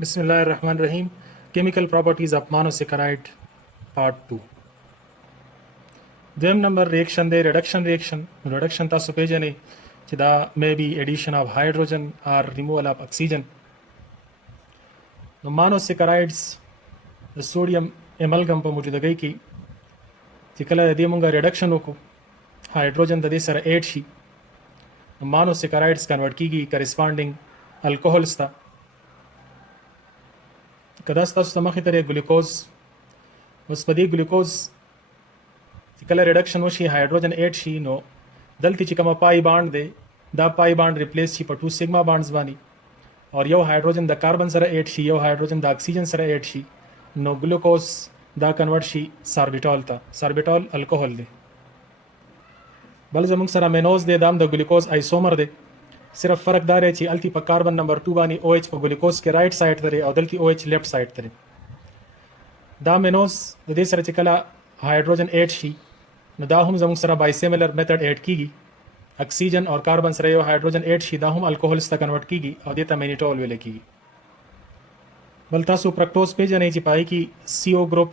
बिस्मिल्लाहिर्रहमानिर्रहीम। Chemical properties of monosaccharide part 2। Doyam number reaction they reduction reaction. Reduction तासु पेजने چې دا may be addition of hydrogen or removal of oxygen. نو monosaccharides د سوډیم املګم په موجودګۍ کې چې کله د دې مونږه ریډکشن وکړو هایدروجن د دې سره ایډ شي نو monosaccharides کنورټ کیږي کرسپانډینګ الکوهولز ته. کدا ستاسو ته مخې ته ګلوکوز اوس په دې ګلوکوز چې کله ریډکشن وشي هایدروجن ایډ شي نو دلته چې کومه پای بانډ دی دا پای بانډ ریپلیس شي په 2 سیګما بانډز باندې اور یو هایدروجن د کاربن سره ایډ شي یو هایدروجن د اکسیجن سره ایډ شي نو ګلوکوز دا کنورټ شي ساربیټال ته. ساربیټال الکوهول دی. بل زموږ سره مینوز دی دام د ګلوکوز آیسومر دی. صرف فرق دا دی چې التی په کاربن نمبر 2 باندې او ایچ په ګلوکوز کې رائټ سایډ ته او دلته او ایچ لیفټ سایډ ته. دا مینوز د دې سره چې کله هایدروجن ایډ شي نو دا هم زموږ سره بایسیملر میتھډ ایډ کیږي. اکسیجن اور کاربن سره یو هایدروجن ایډ شي دا هم الکوهولز ته کنورټ کیږي او دې ته مینیټول ویل کیږي. بل تاسو فرکټوز پیژنئ چې پای کې سی او ګروپ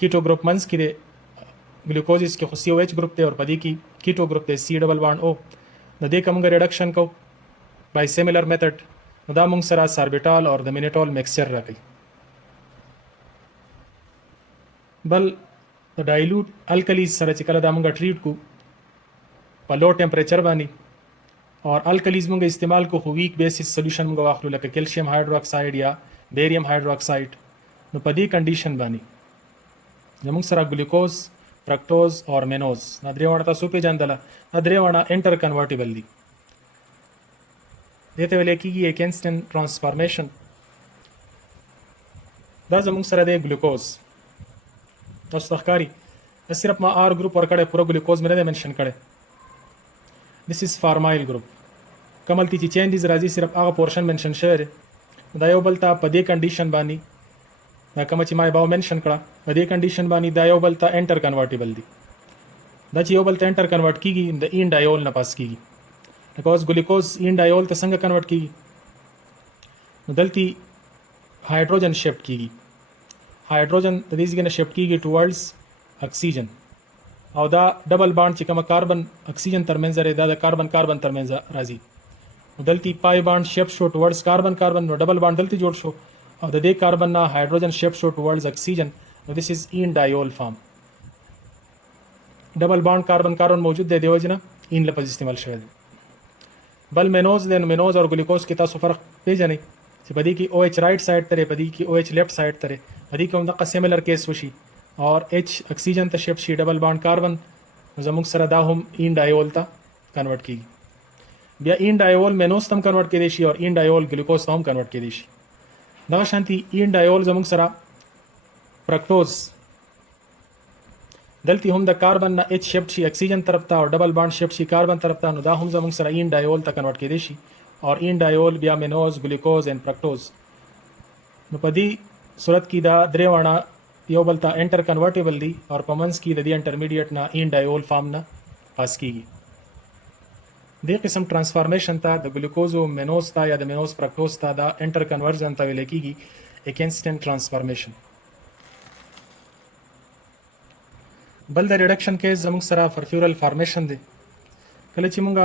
کیټو ګروپ منځ کې دی. ګلوکوزس کې خو سی او ایچ ګروپ دی اور پدې کې کیټو ګروپ دی سی ډبل بانډ او د دې کومه ریډکشن کو بایسیملر میتھډ نو دا موږ سره ساربیټال اور د مینیټول مکسچر راکړي. بل د ډایلوټ الکلیز سره چې کله دا موږ ټریټ کو په لو ټمپریچر باندې اور الکلیز موږ استعمال کو خو ویک بیسس سولوشن موږ واخلو لکه کیلشیم هایدروکساید یا بیریم هایدروکساید نو په دې کنډیشن باندې زموږ سره ګلوکوز فرکټوز اور مینوز دا درې وړه تاسو پیژندل دا درې وړه انټر کنورټیبل دي. دته ویل کېږي یک انسټنټ ټرانسفارمیشن. دا زموږ سره د ګلوکوز تاسو ښکاری صرف ما آر ګروپ ورکړی پورا ګلوکوز مې نه منشن کړی. This is فارمایل ګروپ. کملتی چې چینجز راځي صرف هغه پورشن منشن شوی دی. دا یو بل ته په دې کنډیشن باندې دا کوم چې ما باو منشن کړه په دې کنډیشن باندې دا یو بل ته انټر کنورټیبل دي. دا چې یو بل ته انټر کنورټ کیږي د این ډایول نه پاس کیږي. بیکاز ګلوکوز این ډایول ته څنګه کنورټ کیږي نو دلته هایدروجن شفت کیږي. هایدروجن د دې ځای نه شفت کیږي ټوورډز اکسیجن او دا ډبل بانډ چې کوم کاربن اکسیجن ترمنځ لري دا د کاربن کاربن ترمنځ راځي نو دلته پای بانډ شفت شو ټوورډز کاربن کاربن نو ډبل بانډ دلته جوړ شو او د دې کاربن نه هایدروجن شفت شو ټوورډز اکسیجن نو دیس از این ډایول فارم. ډبل بانډ کاربن کاربن موجود دی دیو جنا این لپاره استعمال شوی دی. بل مینوز دی مینوز اور ګلوکوز کې تاسو فرق پیژنئ چې پدې کې او ایچ رائټ سایډ ته پدې کې او ایچ لیفټ سایډ ته پدې کې هم د سیملر کیس وشي اور ایچ اکسیجن ته شفت شي ډبل بانډ کاربن زموږ سره دا هم این ډایول ته کنورټ کیږي. بیا این ډایول مینوز تم کنورټ کېدی شي اور این ډایول ګلوکوز ته هم کنورټ کېدی شي. دا شانتي این ډایول زموږ سره فرکټوز دلته هم د کاربن نه ایچ شفت شي اکسیجن طرف ته او ډبل بانډ شفت شي کاربن طرف ته نو دا هم زموږ سره این ډایول ته کنورټ کېدی شي اور این ډایول بیا مینوز ګلوکوز اینڈ فرکټوز نو په دې صورت کې دا درې وړه یو بل ته انټر کنورټیبل دي اور پمنس کې د دې انټرمیډیټ نه این ډایول فارم نه پاس کیږي. دې قسم ټرانسفارمیشن ته د ګلوکوز او مینوز ته یا د مینوز فرکټوز ته دا انټر کنورژن ته ویل کیږي یک انسټنټ ټرانسفارمیشن. بل د ریډکشن کې زموږ سره فرفیورل فارمیشن دی. کله چې موږ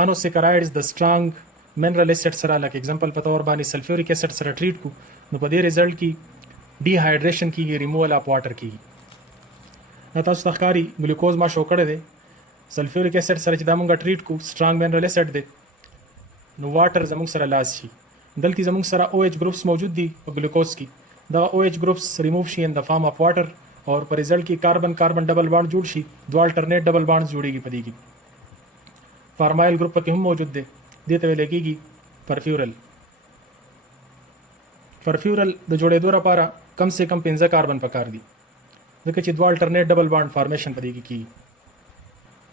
مونوسیکرایډز د سټرانګ منرل اسید سره لکه اگزامپل په تور باندې سلفیوریک اسید سره ټریټ کو نو په دې ریزلټ کې ډی هایډریشن کیږي ریموول اف واټر کیږي. نو تاسو ښکاری ګلوکوز ما شو کړی دی سلفیوریک اسید سره چې دا موږ ټریټ کو سټرانګ منرل اسید دی نو واټر زموږ سره لاس شي. دلته زموږ سره او ایچ ګروپس موجود دي په ګلوکوز کې دا او ایچ ګروپس ریموو شي ان د فارم اف واټر اور په ریزلټ کې کاربن کاربن ډبل بانډ جوړ شي دوه الټرنیټ ډبل بانډ جوړیږي په دې کې. فارمایل ګروپ کې هم موجود دی دې ته ویل کېږي فرفیورل. فرفیورل د جوړېدو لپاره کم سے کم 15 کاربن پکار دي ځکه چې دوه الټرنیټ ډبل بانډ فارمیشن په دې کې کیږي.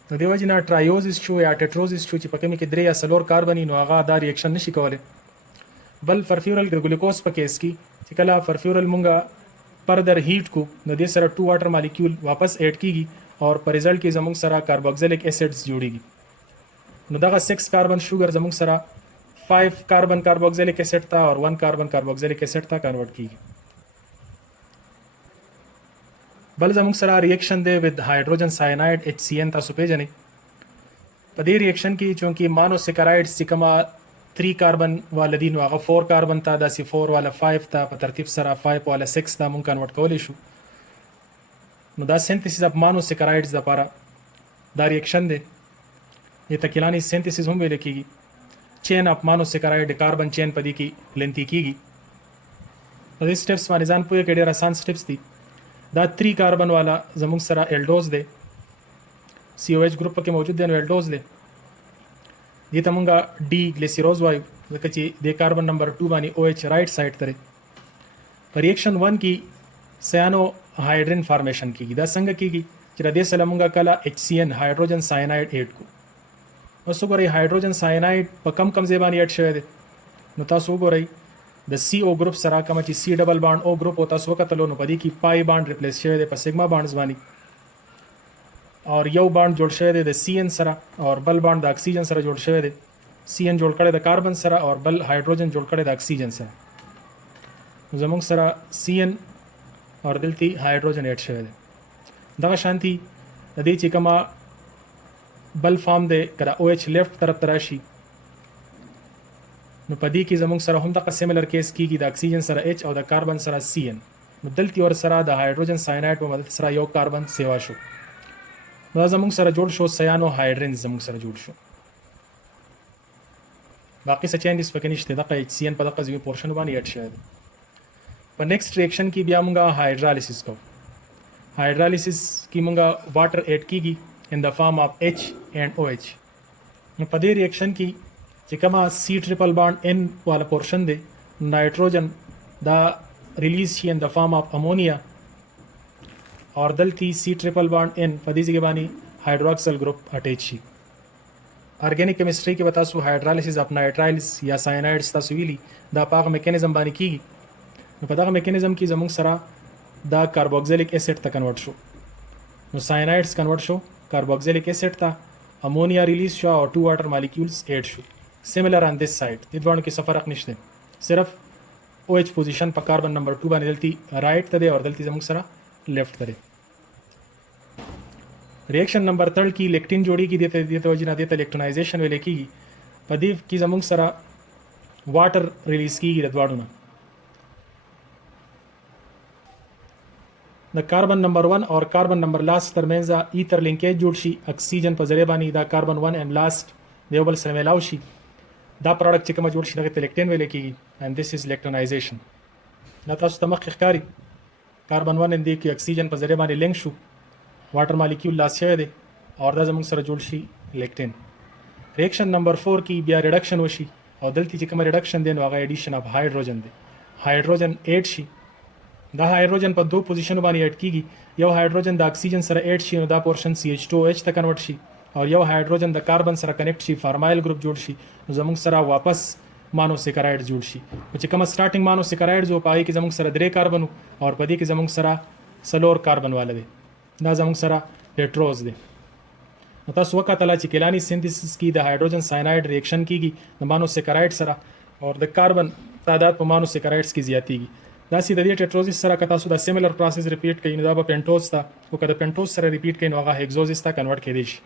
نو دیو جنا ټرایوزس شو یا ټیټروزس شو چې په کومه کې 3 یا 4 کاربن نو هغه دا ریاکشن نشي کولای. بل فرفیورل د ګلوکوز په کیس کې چې کله فرفیورل مونږه فردر هیټ کو نو دې سره 2 واټر مالیکول واپس ایډ کیږي اور په ریزلټ کې زموږ سره کاربوکسیلیک اسیډز جوړیږي. نو دغه 6 کاربن شوګر زموږ سره 5 carbon carboxylic acid था और 1 carbon carboxylic acid था कन्वर्ट की बल जमुंग सरा रिएक्शन दे विद हाइड्रोजन साइनाइड HCN था सुपेजनी पदी रिएक्शन की चूंकि मोनोसेकेराइड सिकमा 3 कार्बन वाला दीन वागा 4 कार्बन था दासी 4 वाला 5 था पर तरतीब सरा 5 वाला 6 था मुंग कन्वर्ट कोली शू नो दा सिंथेसिस ऑफ मोनोसेकेराइड्स दा पारा दा रिएक्शन दे ये तकिलानी सिंथेसिस हम वेले की chain of monosaccharide carbon chain पदी की लेंथी की पदी स्टेप्स मा निजान पुए के डेरा आसान स्टेप्स थी दा 3 कार्बन वाला जमुंग सरा एल्डोज दे COH ग्रुप के मौजूद है एल्डोज दे ये तमुंगा डी ग्लिसरोज वायु जकची दे कार्बन नंबर 2 बानी OH राइट साइड तरे रिएक्शन 1 की सयानो हाइड्रिन फॉर्मेशन की दा संग की जरा दे सलमुंगा कला HCN हाइड्रोजन साइनाइड 8 को वसु गरे हाइड्रोजन साइनाइड प कम जेबानी एड शवे दे नता सु गरे द CO ग्रुप सरा कमची C double bond O group होता सो कतलो नो पदी की पाई बॉन्ड रिप्लेस शवे दे प सिग्मा बॉन्ड्स बानी और यव बॉन्ड जोड़ शवे दे CN सरा और बल बॉन्ड द ऑक्सीजन सरा जोड़ शवे दे CN जोड़ करे द कार्बन सरा और बल हाइड्रोजन जोड़ करे द ऑक्सीजन सरा जमुंग सरा CN और दिलती हाइड्रोजन एड शवे दे दगा शांति नदी चिकमा बल फॉर्म दे करा OH लेफ्ट तरफ तराशी नो पदी की जमुंग सरा हम तक सिमिलर केस की द ऑक्सीजन सरा H और द कार्बन सरा CN दलती और सरा द हाइड्रोजन साइनाइड पर मदद सरा यो कार्बन सेवा शो जमुंग सरा जोड़ शो सयानो हाइड्रिन जमुंग सरा जोड़ शो बाकी सचैन इस पकनिश थे दका HCN पर दका जीव पोर्शन बानी एड शायद पर नेक्स्ट रिएक्शन की बिया मुंगा हाइड्रोलिसिस को हाइड्रोलिसिस की मुंगा वाटर ऐड की in the form of H and OH पदे रिएक्शन की चिकमा C ट्रिपल बॉन्ड N वाला पोर्शन दे नाइट्रोजन द release in the form of ammonia और दलती C ट्रिपल बॉन्ड N पदी जगह बानी हाइड्रोक्सिल ग्रुप अटैच शी ऑर्गेनिक केमिस्ट्री के बतासु हाइड्रोलिसिस ऑफ नाइट्राइल्स या साइनाइड्स तासुविली दा पाग मैकेनिज्म बानी की पता मैकेनिज्म की जमुंग सरा दा कार्बोक्सिलिक एसिड तक कन्वर्ट शो नो साइनाइड्स कन्वर्ट शो कार्बोक्सिलिक एसिड था अमोनिया रिलीज शो और 2 वाटर मॉलिक्यूल्स एड शो सिमिलर ऑन दिस साइड दिदवान की सफर अकनिश दे सिर्फ OH पोजीशन पर कार्बन नंबर 2 बानी दलती राइट तदे और दलती जमुंग सरा लेफ्ट करे रिएक्शन नंबर 3 की लेक्टिन जोड़ी की देते वजह देते इलेक्ट्रोनाइजेशन वे लेकी पदीव की जमुंग सरा वाटर रिलीज की रदवाड़ूना द कार्बन नंबर 1 और कार्बन नंबर लास्ट दरमेंजा ईथर लिंकेज जोड़शी ऑक्सीजन पर जरेबानी द कार्बन 1 एंड लास्ट देवबल सरमेलाउशी दा प्रोडक्ट चिकमा जोड़शी लगते लेक्टिन वे लेकी एंड दिस इज इलेक्ट्रोनाइजेशन नतास तमक खकारी कार्बन 1 इंदी की ऑक्सीजन पर जरेबानी लिंक शू वाटर मॉलिक्यूल लास्ट शवे दे और दा जमुंग सरा जोड़शी लेक्टिन रिएक्शन नंबर 4 की बिया रिडक्शन वशी और दलती चिकमा रिडक्शन देन वागा एडिशन ऑफ हाइड्रोजन दे हाइड्रोजन 8 शी दा हाइड्रोजन पर 2 पोजीशन बानी ऐड की यो हाइड्रोजन द ऑक्सीजन सरा 8 शी दा पोर्शन CH2OH तक कन्वर्ट शी और यो हाइड्रोजन द कार्बन सरा कनेक्ट शी फार्माइल ग्रुप जोड़ शी जमुंग सरा वापस मोनोसेकेराइड जोड़ शी चिकमा स्टार्टिंग मोनोसेकेराइड जो पाई कि जमुंग सरा 3 कार्बन और पदी के जमुंग सरा सलोर कार्बन वाले दे दा जमुंग सरा हेट्रोज दे तस वक़्त तला चिकेलानी सिंथेसिस की द हाइड्रोजन साइनाइड रिएक्शन की द मोनोसेकेराइड सरा और द कार्बन तादाद पर मोनोसेकेराइड्स की ज्यादती की दासी दरिया टेट्रोजिस सरा कता सुदा सिमिलर प्रोसेस रिपीट कई नदाबा पेंटोज था वो कदा पेंटोज सरा रिपीट कई नवागा हेक्सोजिस था कन्वर्ट के देश